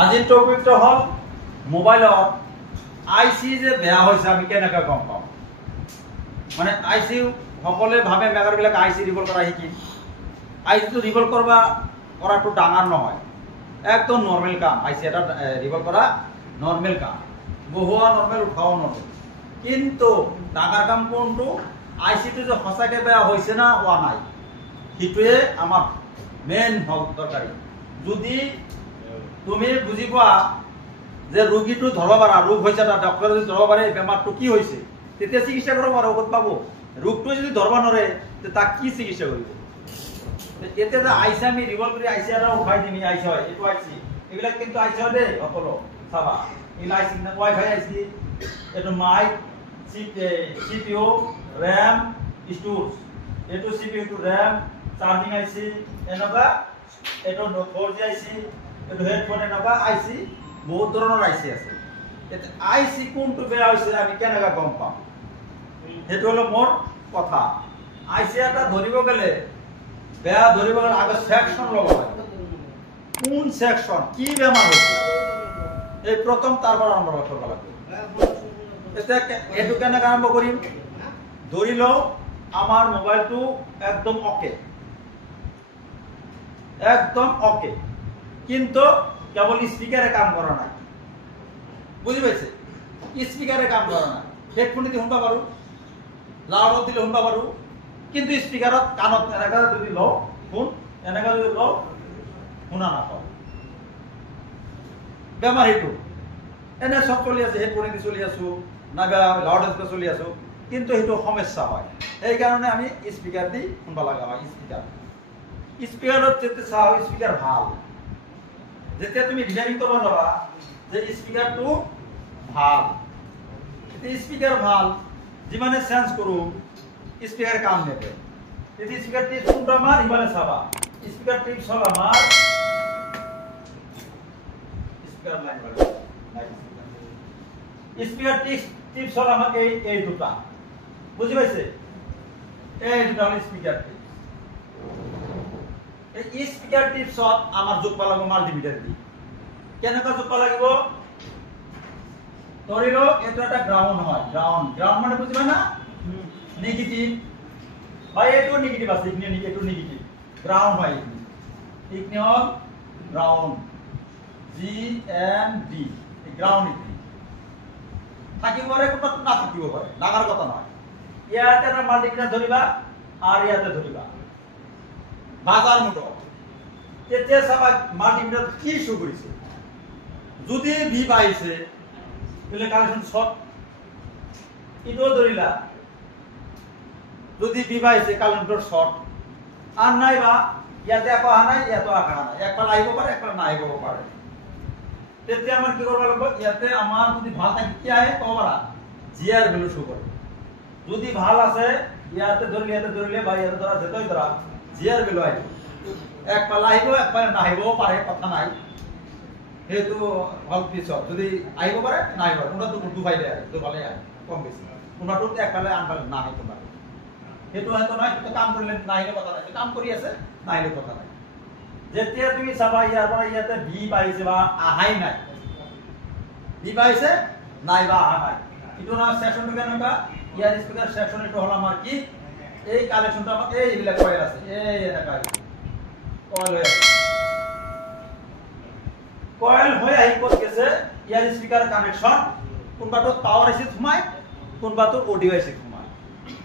আজিৰ টপিকটো হ'ল মোবাইলত আইচি যে বেয়া হৈছে আমি কেনেকৈ গম পাম। মানে আইচি সকলোৱে ভাবে মেকাৰবিলাক আইচি ৰিভল্ভ কৰা শিকিম। আইচিটো ৰিভল্ভ কৰাটো ডাঙৰ নহয়, একদম নৰ্মেল কাম। আইচি এটা ৰিভল্ভ কৰা নৰ্মেল কাম, বহুৱা নৰ্মেল, উঠাও নৰ্মেল। কিন্তু ডাঙৰ কাম কোনটো? আইচিটো যে সঁচাকৈ বেয়া হৈছে না হোৱা নাই, সেইটোৱে আমাৰ মেইন হল দৰকাৰী। যদি তুমি বুজি পোৱা যে ৰোগীটো ধৰিব পাৰা, ৰোগ হৈছে তাৰ ডক্টৰে যদি ধৰিব পাৰে বেমাৰটো কি হৈছে, তেতিয়া চিকিৎসা কৰিব পাৰো, ঔষধ পাব। ৰোগটো যদি ধৰিব নোৱাৰে তাক কি চিকিৎসা কৰিব? এতিয়া যে আইচি আমি ৰিভল্ভ কৰি আইচি এটা উঠাই দিম, আইচি হয়, এইটো আইচি, এইবিলাক কিন্তু আইচি হয় দেই সকলো চাবা। এইবিলাক আইচি না ৱাইফাই আইচি, এইটো মাইক, CPU, ৰেম, ষ্ট'ৰেজ, এইটো CPU, এইটো ৰেম, চাৰ্জিং আইচি, এনেকুৱা এইটো 4G আইচি, এইটো হেডফোন, এনেকুৱা আইচি বহুত ধৰণৰ আইচি আছে। এতিয়া আইচি কোনটো বেয়া হৈছে আমি কেনেকৈ গম পাম? সেইটো হলো মোৰ কথা। আইচি এটা ধৰিব গ'লে, বেয়া ধৰিব গ'লে আগত সেকশন ল'ব লাগে। কোন সেকশন, কি বেমাৰ হৈছে, এই প্ৰথম তাৰ পৰা আৰম্ভ কৰিব লাগিব। এতিয়া এইটো কেনেকৈ আৰম্ভ কৰিম? ধৰি লওঁ আমাৰ মোবাইলটো একদম অকে, একদম অকে, কিন্তু কেৱল স্পিকাৰে কাম কৰা নাই। বুজি পাইছে? স্পিকাৰে কাম কৰা নাই। হেডফোন দি শুনবা পাৰো, লাউডত দিলে শুনবা পাৰো, কিন্তু স্পিকাৰত কাণত এনেকৈ যদি লওঁ শুন, এনেকৈ যদি লওঁ শুনা নাপাওঁ। বেমাৰ সেইটো। এনে চব চলি আছে, হেডফোন দি চলি আছো, নাইবা লাউডত চলি আছো, কিন্তু সেইটো সমস্যা হয়। সেইকাৰণে আমি স্পিকাৰ দি শুনবা লগা হয়। স্পিকাৰত যেতিয়া চাওঁ স্পিকাৰ ভাল, যেতিয়া তুমি ডিজাইনিং কৰিব যাবা যে স্পিকাৰটো ভাল, এতিয়া স্পিকাৰ ভাল যিমানে চেঞ্জ কৰোঁ স্পিকাৰ কাম নেবে। এতিয়া স্পিকাৰ টিপছ কোনটো আমাৰ ইমানে চাবা। স্পিকাৰ টিপছ হ'ল আমাৰ স্পিকাৰ লাইন বাড়ে, স্পিকাৰ টিপছ হ'ল আমাৰ এই দুটা। বুজি পাইছে? এই দুটা হ'ল স্পিকাৰ টিপছ। এই স্পিকাৰ টিপছত আমাৰ জোখবা লাগিব মাল্টিমিটাৰ দি। কেনেকৈ জোখবা লাগিব? ধৰি লওক এইটো এটা গ্ৰাউণ্ড হয়, গ্ৰাউণ্ড মানে বুজিবা না? নেগেটিভ বা এইটো নেগেটিভ আছে, এইটো নেগেটিভ, গ্ৰাউণ্ড হয়। এইখিনি হ'ল গ্ৰাউণ্ড, GND, গ্ৰাউণ্ড। থাকিব পাৰে, কোনোবাটো নাথাকিব পাৰে, ডাঙৰ কথা নহয়। ইয়াতে এটা মাল্টিমিটাৰ ধৰিবা আৰু ইয়াতে ধৰিবা বাজাৰ মুঠ, তেতিয়া চাবা মাল্টিমিটাৰ কি শো কৰিছে। যদি ভি পাইছে তাহলে কানেকশন শর্ট, এটাও ধরিলা। যদি ভি পাইছে কানেক্টর শর্ট, আর নাইবা ইয়াতে একো আহা নাই, ইয়াতে আহা নাই, একবার আহিব পারে, একবার না আহিব পারে। তেতিয়া আমার কি করব লাগবে? ইয়াতে আমার যদি ভাল থাকে কি আহে কবরা জিআর ভ্যালু শো করে। যদি ভাল আছে ইয়াতে ধরলে বা ইয়াতে ধরা যেতই ধরা জিআর ভ্যালু আইব। একবার আহিব, একবার না আহিবও পারে, কথা নাই। সেইটো হল পিছত যদি আহিব পাৰে না আহিব পাৰে, কোনোবাটো দুবাইলে আহে, দুবালে আহে, কম বেছি। কোনোবাটো একবালে আনবালে না আহে, কোনোবাটো সেইটো হয়তো নহয়, কিন্তু কাম কৰিলে নাহিলে কথা নাই, কাম কৰি আছে নাহিলে কথা নাই। যেতিয়া তুমি চাবা ইয়াৰ পৰা ইয়াতে ভি পাইছে বা আহাই নাই, ভি পাইছে নাইবা আহা নাই, এইটো না সেকশনটো কেনেকুৱা? ইয়াৰ স্পিকাৰ সেকশন এইটো হল আমাৰ কি? এই কানেকশনটো আমাৰ এইবিলাক কয়েল আছে, এই এনেকুৱা কয়েল হৈ আছে। কয়েল হয়ে আহি ক'ত গেছে? ইয়াৰ স্পিকাৰ কানেকশন কোনবাটো পাৱাৰ আইচিত সোমায়, কোনবাটো অডিও আইচিত সোমায়।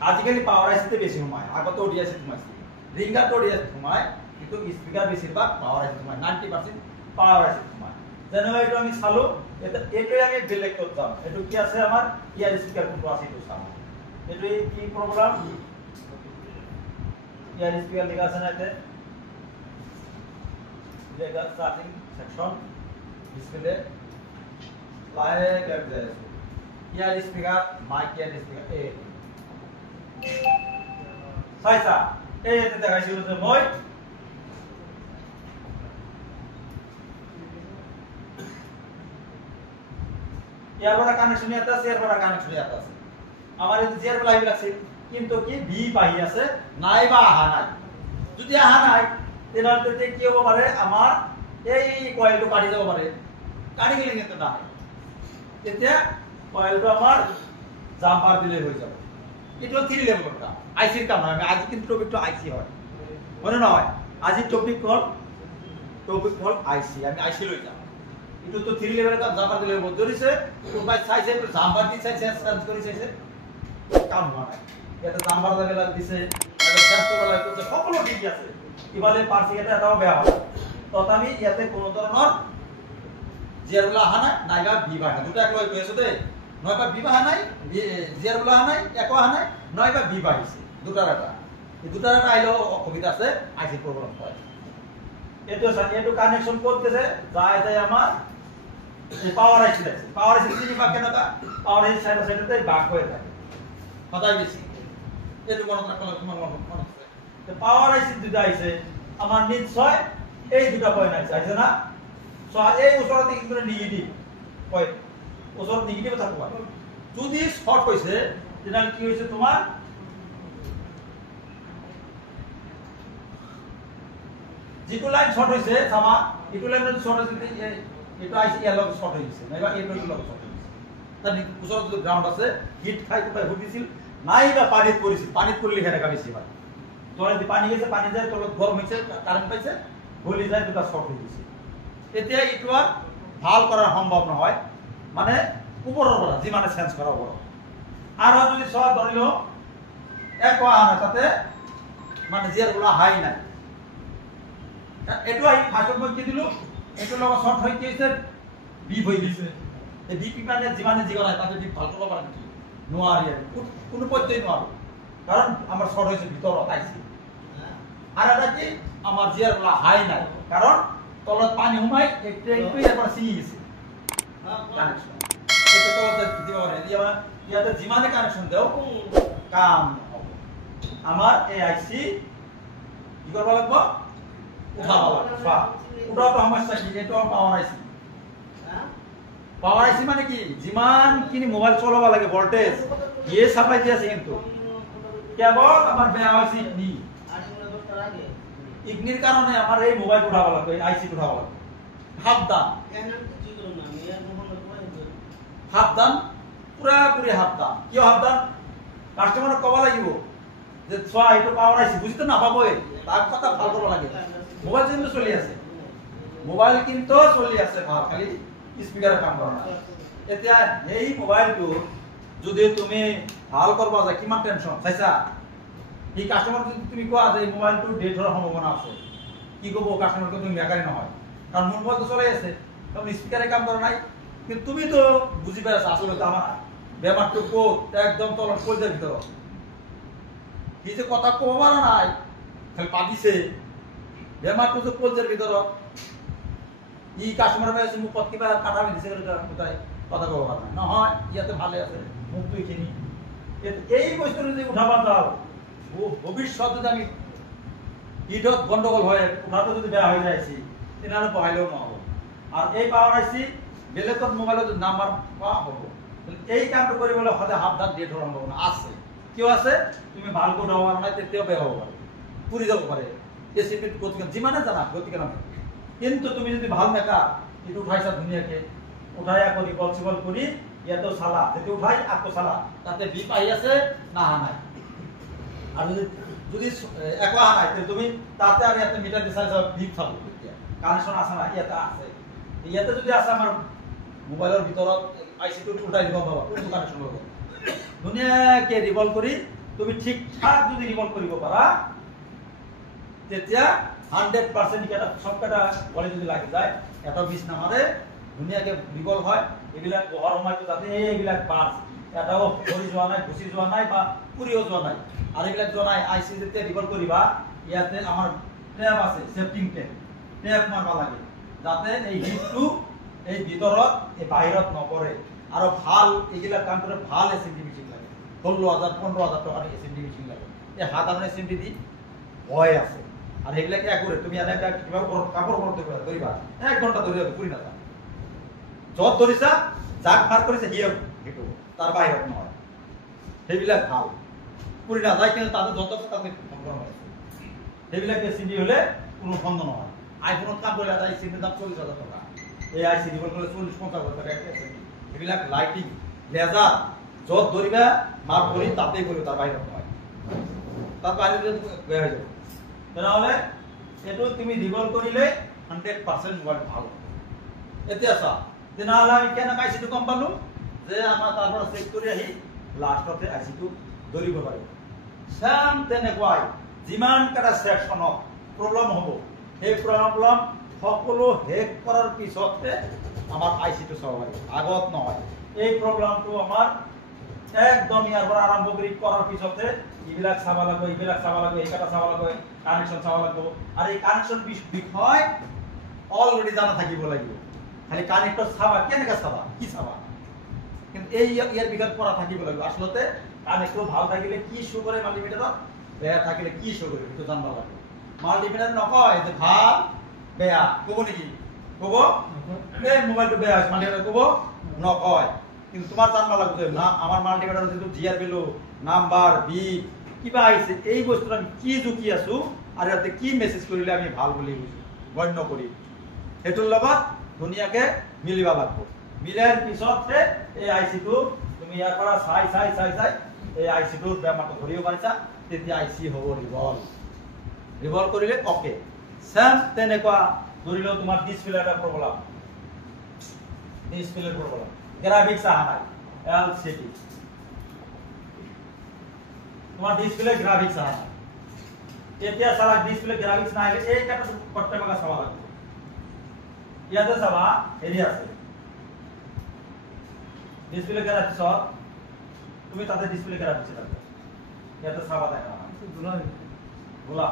আজিকালি পাৱাৰ আইচিতে বেছি সোমায়, আগতে অডিও আইচিত সোমাইছিল। ৰিংগাৰটো অডিও আইচিত সোমায়, কিন্তু স্পিকাৰ বেছিভাগ পাৱাৰ আইচিত সোমায়, 90% পাৱাৰ আইচিত সোমায়। যেনেকৈ এইটো আমি চালো, এইটোৱে আমি বেলেগ ক'ত যাম। এইটো কি আছে আমাৰ? ইয়াৰ স্পিকাৰ কোনটো আছে এইটো চাম। এইটো কি প্ৰগ্ৰাম? ইয়াৰ স্পিকাৰ লেখা আছে না ইয়াতে, লেখা charging section display like at this. Ear speaker mic, ear speaker এই সাইসা এই এতে দেখাইছিল যে মই ইয়ার বড় কানেকশন ইয়াতে আছে, এর বড় কানেকশন ইয়াতে আছে। আমার এই জিআর লাইভ লাগছে, কিন্তু কি ভি পাই আছে নাইবা আহা নাই। যদি আহা নাই তাহলে কি হবো পারে? আমার এই কয়েলটো কাটি যাব পাৰে, কাটি গেলে কিন্তু নাহে। তেতিয়া কয়েলটো আমাৰ জাম্পাৰ দিলে হৈ যাব। এইটো 3 লেভেলৰ কাম, আইচিৰ কাম নহয়। আজি কিন্তু টপিকটো আইচি হয়, হয়নে নহয়? আজি টপিক হ'ল আইচি। আমি আইচি লৈ যাম। এইটো তো 3 লেভেলৰ কাম, জাম্পাৰ দিলে হ'ব। ধৰিছে কোনোবাই চাইছে জাম্পাৰ দি চাইছে, চেঞ্জ কৰি চাইছে, কাম হোৱা নাই। ইয়াতে জাম্পাৰ লেভেল দিছে, চেঞ্জ কৰিব লাগে, সকলো ঠিক আছে। ইফালে পাৰ্সিং এটাও বেয়া হয়। তথাপি ইয়াতে কোনো ধৰণৰ জিয়াৰ বোলা অহা নাই, নাইবা বি অহা নাই। দুটা একেলগে গৈ আছো দেই। নয়বা বি অহা নাই, জিয়াৰ বোলা অহা নাই, একো অহা নাই, নয়বা বি আহিছে। দুটাৰ এটা। এই দুটাৰ এটা আহিলেও অসুবিধা আছে, আইচি প্ৰব্লেম হয়। এইটো কানেকশ্যন ক'ত গৈছে? যায় আমাৰ পাৱাৰ আইচি আছে। পাৱাৰ আইচি চিনি পা কেনেকুৱা? পাৱাৰ আইচি চাইডতে বাক হৈ থাকে সদায় বেছি। এইটো মনত ৰাখিব কিমান মনত আছে? পাৱাৰ আইচি দুটা আহিছে, আমাৰ নিশ্চয় এই দুটা পয়েন্ট আহিছে না? এই ওচৰতে কিন্তু নিগেটিভ পয়েন্ট, ওচৰত নিগেটিভ থাকব। যদি শৰ্ট হৈছে তেতিয়াহ'লে কি হৈছে তোমাৰ যিটো লাইন শৰ্ট হৈছে চাবা, এইটো লাইনত শৰ্ট হৈছে, এইটো আইচি ইয়াৰ লগত শৰ্ট হৈ গৈছে, নাইবা এইটো লগত শৰ্ট হৈ গৈছে। তাৰ ওচৰত যদি গ্ৰাউণ্ড আছে, হিট খাই কোনোবাই হুদিছিল, নাইবা পানীত পৰিছিল, পানীত পৰিলে হেৰেকা বেছি হয়। তলত পানী গৈছে, পানী যায় তলত গৰম হৈছে, কাৰেণ্ট পাইছে, গলি যায়, দুটা শৰ্ট হৈ গৈছে। এতিয়া এইটো আৰ ভাল কৰাৰ সম্ভব নহয়, মানে উপৰেৰ পৰা যিমানে চেঞ্জ করা ওপর। আর যদি সব ধরিল এক অহা নাই, তাতে মানে জিয়ার গুলা হাই নাই, এইটো আহি ফার্স্টত মই কি দিলো, এইটো লগত শর্ট হৈ কি হৈছে, বিপ হৈ গৈছে। এই বিপ মানে যিমানে জিগা নাই তাতে বিপ ভাল কৰিব পাৰে নেকি? নোৱাৰি, কোনো পদ্ধতি নোৱাৰো, কাৰণ আমাৰ শৰ্ট হয়েছে ভিতৰত আইছে। আৰ এটা কি আমাৰ জিয়াৰ গুলা হাই নাই, কাৰণ তলত পানী সোমাই একটু ইয়াৰ পৰা ছিঙি গৈছে কানেকশ্যন। এইটো তলত দিব পাৰে, ইয়াতে যিমানে কানেকশ্যন দিও কাম হ'ব। আমাৰ এই আইচি কি কৰিব লাগিব? উঠাব লাগিব। উঠাওটো সমস্যা কি? এইটো পাৱাৰ আইচি। পাৱাৰ আইচি মানে কি? যিমানখিনি মোবাইল চলাব লাগে ভল্টেজ ইয়ে সাপ্লাই দি আছে, কিন্তু কেৱল আমাৰ বেয়া হৈছে ইগনি। ইগনির কারণে আমার এই মোবাইল উঠাব লাগবে, এই আইসি উঠাব লাগবে। সাবধান, সাবধান, পুরাপুরি সাবধান। কিয় সাবধান? কাস্টমারক কব লাগিব যে চোৱা এইটো পাৱাৰ আইসি, বুঝিতো নাপাবই, তাক কথা ভাল কৰিব লাগে। মোবাইল কিন্তু চলি আছে, মোবাইল কিন্তু চলি আছে ভাল, খালি স্পিকারে কাম কৰা নাই। এতিয়া এই মোবাইলটো যদি তুমি ভাল কৰিব যায় কিমান টেনশন চাইছা? এই কাস্টমার যদি তুমি কোয়া যে মোবাইলটো ডেট হওয়ার সম্ভাবনা আছে, কি কব কাস্টমারকে? তুমি বেকারি নহয়, কারণ মোর মোবাইল তো চলে আছে, তখন স্পিকারে কাম করে নাই। কিন্তু তুমি তো বুঝি পাই আছো আসলে তো আমার বেমারটো কোত একদম তলত কইদের ভিতর, কি যে কথা কব পারা নাই, খালি পাদিছে বেমারটো তো কইদের ভিতর। ই কাস্টমার পাইছে মুখ পত কিবা কাটা দিছে, কোথায় কথা কব পারা নাই। নহয় ইয়াতে ভালে আছে, মুখটো এইখিনি। এই বস্তুটো যদি উঠাবা যাও, ভবিষ্যৎ যদি আমি হিটত গন্ডগোল হয়, উঠাটো যদি বেয়া হয়ে যাইছি তেনাহলে বহাইলেও নহব। আর এই পাওয়ার আইসি বেলেগত মোবাইলত নাম্বার পাওয়া হব। এই কামটো কৰিবলৈ সদায় সাবধান ডেট হওয়াৰ সম্ভাবনা আছে। কিয় আছে? তুমি ভালকৈ উঠাব পাৰা নাই, তেতিয়াও বেয়া হ'ব পাৰে, পুৰি যাব পাৰে। এচিপিত গতিকে যিমানে জানা গতিকে নামে, কিন্তু তুমি যদি ভাল মেকা এইটো উঠাইছা ধুনীয়াকে, উঠাই আকৌ রিকল চিকল কৰি ইয়াতো চালা, যেটো উঠাই আকৌ চালা, তাতে বিপ আহি আছে না অহা নাই। আর যদি একো অহা নাই, তুমি তাতে আর ইয়াতে মিটার দিয়ে চাইছা বিপ চাব, কানেকশন আছে না? ইয়াতে আছে। ইয়াতে যদি আছে আমার মোবাইলের ভিতৰত আইসিটো উঠাই দিব পাবা, কোনটো কানেকশন হ'ব ধুনীয়াকে ৰিভলভ কৰি তুমি ঠিকঠাক যদি ৰিভলভ কৰিব পাৰা, তেতিয়া 100% এটা সবকটা বলে যদি লাগি যায়, এটা বিষ নামাৰে, ধুনীয়াকে ৰিভলভ হয়। এইবিলাক বহাৰ সময়তো যাতে এইবিলাক পাৰ্টস এটাও ভৰি যোৱা নাই, গুচি যোৱা নাই বা পুৰিও যোৱা নাই। আৰ এইবিলাক যোৱা নাই, আইসি যেতিয়া ৰিভলভ কৰিবা, ইয়াতে আমাৰ ট্যাপ আছে, সেফটিং ট্যাপ মাৰবা লাগে, যাতে এই হিটটো এই ভিতৰত এই বাহিৰত নপৰে। আৰু ভাল এইবিলাক কাম করে ভাল এসএমডি মেশিন লাগে, 16,000 15,000 টাকার এসএমডি মেশিন লাগে। এই সাধারণ এসএমডি দি ভয় আছে। আর এইবিলাক একরে তুমি আর একটা কিবা কাপড় পরতে ধরিবা, 1 ঘন্টা ধরে পুরি না, যত ধরিছা যাক ফার করেছে হিও হিটো, তার বাহিৰত নহয়। সেইবিলাক ভাল পুৰি না যায়, কিন্তু তাদেৰ যত তাদেৰ সেইবিলাক এসএমডি হলে কোনো সন্দেহ নহয়। আইফোনত কাম কৰিলে এটা আইচিৰ দাম 40,000 টকা এই আইচি ৰিভল কৰিলে 40-50,000 টকা এইবিলাক লাইটিং লেজাৰ য'ত ধৰিবা মাৰ কৰি তাতেই কৰিব তাৰ বাহিৰত নহয় তাৰ বাহিৰত বেয়া হৈ যাব তেনেহ'লে এইটো তুমি ৰিভল কৰিলে 100% মোবাইল ভাল এতিয়া চা তেনেহ'লে আমি কেনেকৈ আইচিটো গম পালো যে আমাৰ তাৰ পৰা চেক কৰি আহি লাষ্টতে আইচিটো ধৰিব পাৰিব সেম তেনেকুৱাই যিমান কেইটা ছেকশ্যনত প্ৰব্লেম হ'ব সেই প্ৰব্লেম সকলো শেষ কৰাৰ পিছতে আমাৰ আইচিটো চাব পাৰিব আগত নহয় এই প্ৰব্লেমটো আমাৰ একদম ইয়াৰ পৰা আৰম্ভ কৰি কৰাৰ পিছতে এইবিলাক চাব লাগিব এইবিলাক চাব লাগিব এইকেইটা চাব লাগিব কানেকশ্যন চাব লাগিব আৰু এই কানেকশ্যন বিষয় অলৰেডি জানা থাকিব লাগিব খালি কানেক্টৰ চাবা কেনেকৈ চাবা কি চাবা কিন্তু এই ইয়াৰ বিষয়ে পঢ়া থাকিব লাগিব আসলতে কানেক্টৰ ভাল থাকিলে কি শো কৰে মাল্টিমিটাৰত বেয়া থাকিলে কি শো কৰে সেইটো জানিব লাগিব মাল্টিমিটাৰ নকয় যে ভাল বেয়া ক'ব নেকি ক'ব এই মোবাইলটো বেয়া হৈছে মাল্টিমিটাৰ ক'ব নকয় কিন্তু তোমাৰ জানিব লাগিব যে না আমাৰ মাল্টিমিটাৰৰ যিটো জিআৰ ভেলু নাম্বাৰ বি কিবা আহিছে এই বস্তুটো আমি কি জুকি আছো আৰু ইয়াতে কি মেছেজ কৰিলে আমি ভাল বুলি গণ্য কৰি সেইটোৰ লগত ধুনীয়াকে মিলিব লাগিব মিলাৰ পিছতে এই আইচিটো তুমি ইয়াৰ পৰা চাই এই আইচিটোৰ বেমাৰটো ধৰিব পাৰিছা তেতিয়া আইচি হ'ব ৰিভল কৰিলে ওকে সেম তেনেকুৱা ধৰিলেও তোমাৰ ডিসপ্লেটা প্ৰব্লেম ডিসপ্লেৰ প্ৰব্লেম গ্ৰাফিক্স আহা নাই এলসিডি তোমার ডিসপ্লে গ্রাফিক্স আহা নাই এতিয়া সালা ডিসপ্লে গ্রাফিক্স না আহিলে এই কাটা করতে পাকা চাবা লাগবে ইয়াতে চাবা হেৰি আছে ডিসপ্লে গ্রাফিক্স তুমি তাতে ডিসপ্লে গ্রাফিক্স লাগবে ইয়াতে চাবা দেখা গোলা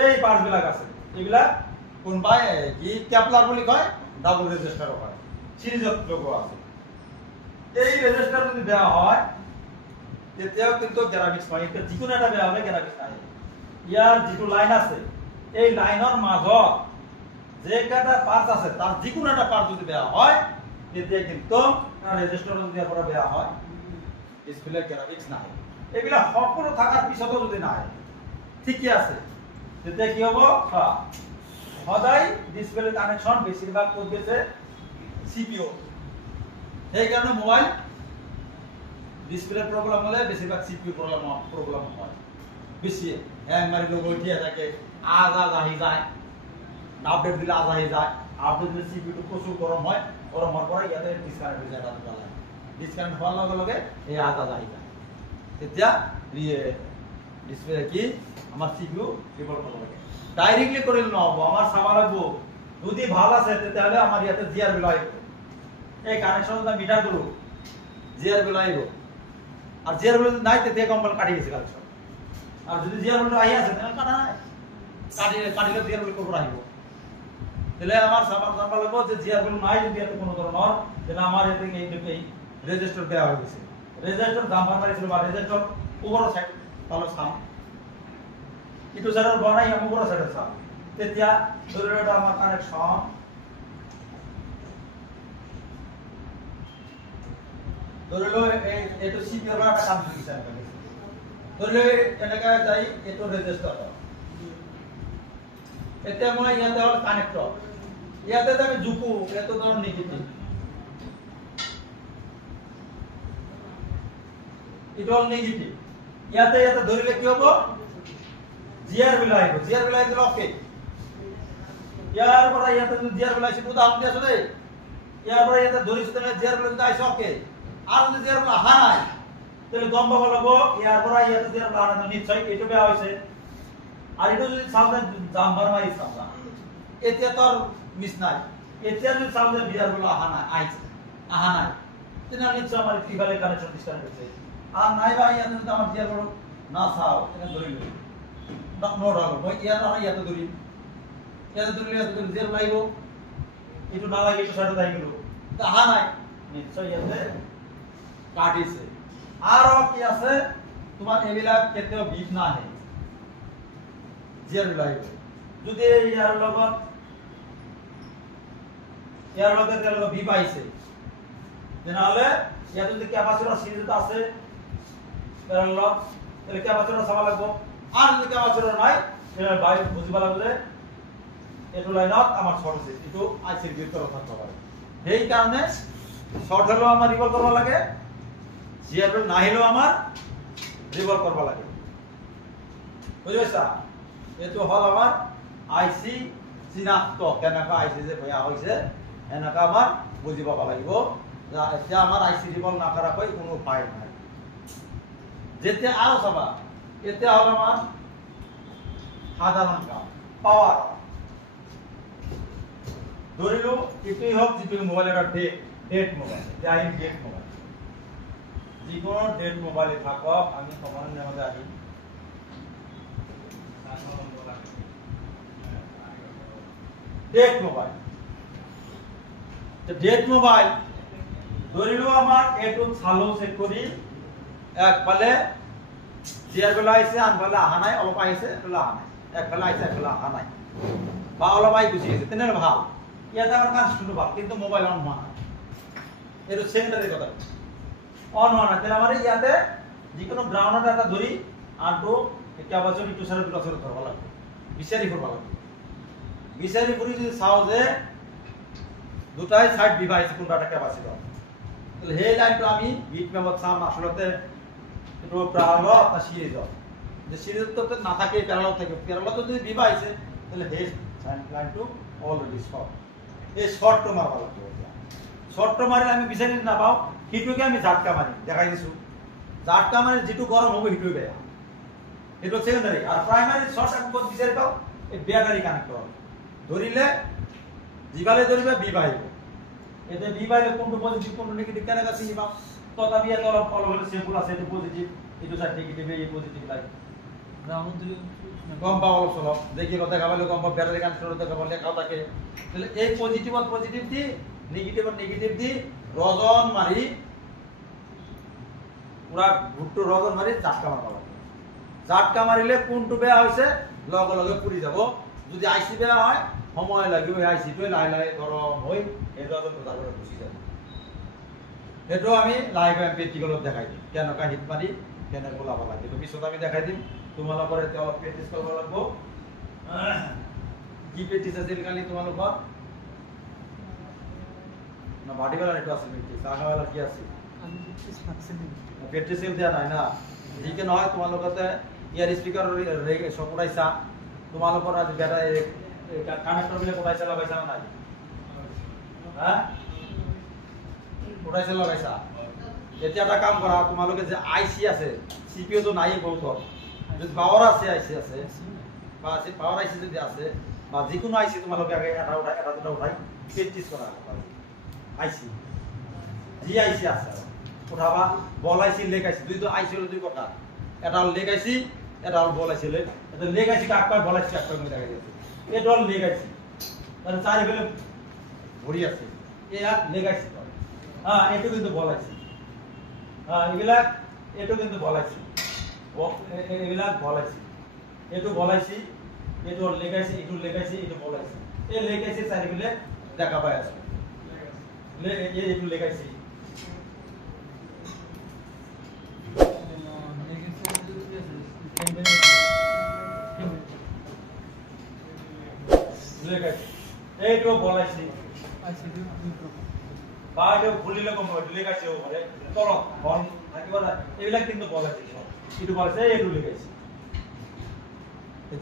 এই পার্টসবিলাক আছে এইবিলাক কোনবাই কি ট্যাপলার বুলি কয় ডাবল রেজিস্টার হয় সিরিজত লোগো আছে এই রেজিস্টার যদি দেওয়া হয় তেতিয়াও কিন্তু গ্রাফিক্স পাই এটা যিকোনো এটা বেয়া হলে গ্রাফিক্স নাই ইয়াৰ যিটো লাইন আছে এই লাইনৰ মাজত যে কাটা পাৰ্ট আছে তাৰ যিকোনো একটা পাৰ্ট যদি বেয়া হয় তেতিয়া কিন্তু ৰেজিস্টাৰ যদি ইয়াৰ পৰা বেয়া হয় ডিসপ্লে গ্রাফিক্স নাই এইবিলা সকলো থাকার পিছতো যদি নাই ঠিকই আছে তেতিয়া কি হ'ব সদায় ডিসপ্লে কানেকশন বেশিরভাগ কোড গেছে সিপিইউ এই কারণে মোবাইল ডিসপ্লে প্রবলেম হলে বেশিরভাগ সিপিইউ প্রবলেম হয় বেশি হ্যাং মারি লোক উঠিয়ে থাকে আজ আহি যায় আপডেট দিলে আজ আহি যায় আপডেট দিলে সিপিইউ প্রচুর গরম হয় গরম হওয়ার পরে ইয়াতে ডিসকানেক্ট হয়ে যায় রাতে বেলা ডিসকানেক্ট হওয়ার লগে লগে এই আজ আহি যায় তেতিয়া ডিসপ্লে কি আমার সিপিইউ রিপোর্ট করতে লাগে ডাইরেক্টলি করিল নহব আমার চাবা লাগব যদি ভাল আছে তেতিয়াহলে আমার ইয়াতে জিআর বিল আহিব এই কানেকশনটা মিটার করু জিআর বিল আহিব আর জিআর বিল নাই তেতিয়া কোম্পানি কাটি গেছে কানেকশন আর যদি জিআর বিল আহি আছে তাহলে কাটা নাই কাটিলে জিআর বিল কত আহিব তাহলে আমার জানবা লাগব যে জিআর বিল নাই যদি এত কোনো ধরনের তাহলে আমার এতে এই রেজিস্টার দেওয়া হয়ে গেছে রেজিস্টার দাম্পার মারিছিল বা রেজিস্টার উপর সাইড তাহলে সাম ইটো সাইডৰ বনাই আমুকৰ সাইডৰ চাম তেতিয়া ধৰিলটা আমাৰ কানেকশন ধৰিলো এইটো সিপিইউৰ পৰা কাম কৰিছে ধৰিলো এনেকা যাই এইটো ৰেজিস্টাৰ এতিয়া মই ইয়াতে হল কানেক্টৰ ইয়াতে আমি জুকু এটো ধৰ নিগেটিভ ইটো হল নেগেটিভ ইয়াতে ধৰিলে কি হ'ব জিআৰ বিল আহিব জিআৰ বিল আহিলে ওকে ইয়াৰ পৰা ইয়াতে যদি জিআৰ বিল আহিছে উদাহৰণ দি আছো দেই ইয়াৰ পৰা ইয়াতে ধৰিছো তেনে জিআৰ বিল যদি আহিছে ওকে আৰু যদি জিআৰ বিল আহা নাই তাহলে গম পাব লাগিব ইয়াৰ পৰা ইয়াতে জিআৰ বিল আহা নাই নিশ্চয় এইটো বেয়া হৈছে আৰু এইটো যদি চাওঁতে জাম্পাৰ মাৰি চাওঁতা এতিয়া তোৰ মিছ নাই এতিয়া যদি চাওঁতে জিআৰ বিল আহা নাই তেনেহ'লে নিশ্চয় আমাৰ কিবালে কানেকশন ডিসকানেক্ট হৈছে আৰ নাই বা ইয়াতে যদি আমাৰ জিআৰ বিল না চাও তেনে ধৰিলো নোট হলো মই ইয়াতে ধরি জিআর লাগিব এইটো নালাগে এইটো সাইডত আহি গেল আহা নাই নিশ্চয় ইয়াতে কাটিছে আৰু কি আছে তোমাৰ এইবিলাক কেতিয়াও বিপ নাহে জিআৰ লাগিব যদি ইয়াৰ লগত বিপ আহিছে তেনেহ'লে ইয়াতে যদি ক্যাপাসিটৰ সিৰিজ আছে প্যাৰালাল তাহলে ক্যাপাসিটৰ চাব লাগিব আর যদি ক্যাপাসিটর নাই এর বাইরে বুঝিবা লাগবে যে এটো লাইনত আমার শর্ট আছে কিন্তু আইসির ভিতরে থাকতে পারে এই কারণে শর্ট হলো আমার রিভলভ করবা লাগে জিআরএল না হলেও আমার রিভলভ করবা লাগে বুঝছো এটো হল আমার আইসি চিনাক্ত কেনেকা আইসি যে বেয়া হইছে এনেকা আমার বুঝি পাবা লাগিব এতিয়া আমার আইসি রিভলভ না করা কই কোনো উপায় নাই যেতে আও সবা এতে হল আমার সাধারণ কাম পাওয়ার ধরিলো এটাই হোক যেটো মোবাইলের ডেট মোবাইল যাই ডেট মোবাইল যিকোনো ডেট মোবাইলে থাকক আমি সমানের মধ্যে আহি ডেট মোবাইল তো ডেট মোবাইল ধরিলো আমার এটো চালো চেক করি এক পালে জিয়ার বেলা আইছে আন বেলা আহা নাই অলপ আইছে বেলা আহা নাই এক বেলা আইছে এক বেলা আহা নাই বা অলপ আই গুছি গেছে তেনে ভাল ইয়াতে আমার কাজ শুরু ভাল কিন্তু মোবাইল অন হওয়া নাই এটো সেকেন্ডারি কথা অন হওয়া নাই তাহলে আমার ইয়াতে যিকোনো গ্রাউন্ড ডাটা ধরি আনটো একটা বছর একটু সারা দুটো বছর ধরবা লাগবে বিচারি করবা লাগবে বিচারি করি যদি চাও যে দুটাই সাইড ডিভাইস কোন ডাটা ক্যাপাসিটি তাহলে এই লাইনটো আমি বিট মেমত চাম আসলতে এটো প্যারালাল না সিরিজ যে সিরিজ তো না থাকে প্যারালাল থাকে প্যারালাল তো যদি ডিভাইসে তাহলে এই লাইনটো অলরেডি শর্ট এই শর্টটো মারবা লাগবে শর্টটো মারি আমি বিচারি না পাও হিটুকে আমি ঝাটকা মারি দেখাই দিছো ঝাটকা মারি যেটু গরম হবে হিটু বেয়া এটো সেকেন্ডারি আর প্রাইমারি শর্ট আমি কোন বিচারি পাও এই ব্যাটারি কানেক্ট হবে ধরিলে জিবালে ধরিবে বি বাইব এতে বি বাইলে কোনটো পজিটিভ কোনটো নেগেটিভ কেন কাছে নিবা তথাপি এত অলপ হলে সিম্পল আছে এটো পজিটিভ এটো সাইড নেগেটিভ এই পজিটিভ লাইক গ্রাউন্ড দিলে কম পাওয়া অলপ চলপ দেখি কথা গাবালে কম পাওয়া ব্যাটারি কানেক্ট করতে গাবালে খাও থাকে তাহলে এই পজিটিভ আর পজিটিভ দি নেগেটিভ দি রজন মারি পুরা ভুট্টো রজন মারি ঝাটকা মারবা লাগে ঝাটকা মারিলে কোনটো বেয়া হইছে লগে লগে পুরি যাব যদি আইসি বেয়া হয় সময় লাগিব আইসিটোৱে লাই লাই গরম হৈ এই রজন তারপরে গুছি যাব এটো আমি লাইভ প্র্যাকটিক্যালত দেখাই দিম কেনকা হিট মারি কেনে বলাব লাগে তো পিছত আমি দেখাই দিম তোমালোকৰ এতে অলপ প্ৰ্যাকটিস কৰিব লাগিব কি প্ৰ্যাকটিস আছিল কালি তোমালোকৰ না বাডিবেলা এটো আছিল নেকি সাগাবেলা কি আছিল প্র্যাকটিস দিয়া নাই না যিকে নহয় তোমালোকতে ইয়ার স্পিকার সব উঠাইছা তোমালোকৰ আজি বেটা কানেক্টর বিলে উঠাইছা লাগাইছা না নাই হ্যাঁ উঠাইছা লাগাইছা এতিয়া এটা কাম কৰা তোমালোকে যে আইসি আছে সিপিইউ তো নাই বহুত যদি পাওয়ার আছে আইসি আছে বা আছে পাওয়ার আইসি যদি আছে বা যিকোনো আইসি তোমালোকে আগে এটা উঠাই এটা দুটা উঠাই প্র্যাকটিস করা আইসি জি আইসি আছে উঠাবা বল আইসি লেগ আইসি দুই তো আইসি হলো দুই কথা এটা লেগ আইসি এটা বল আইসি এটা লেগ আইসি কাক পায় বল আইসি কাক পায় দেখা গেছে এটা লেগ আইসি তাহলে চারি বেলে ভরি আছে এই আর লেগ আইসি হ্যাঁ এটো কিন্তু বল আইসি হ্যাঁ এটো কিন্তু বল আইসি এবিলাক বল আইসি এটো বল আইসি এটো লেগ আইসি এটো লেগ আইসি এটো বল আইসি এই লেগ আইসি চারি বেলে দেখা পায় আছে এটো লেগ আইসি এইটো বলাইছি বাইরে খুলিলে কম লেখাইছে ওপরে তলত বল থাকিব না এইবিলাক কিন্তু বলাইছে এটো বলাইছে এইটো লেখাইছে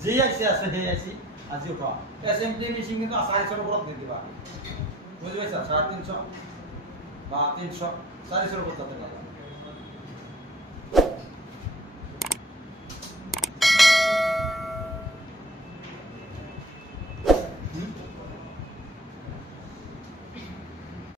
জি আইছে আছে হে আইছি আজি উঠা এসএমটি মিশিং কিন্তু 400 এর উপর দি দিবা বুঝি পাইছা 350 বা 300 400 এর উপর দিতে পারবা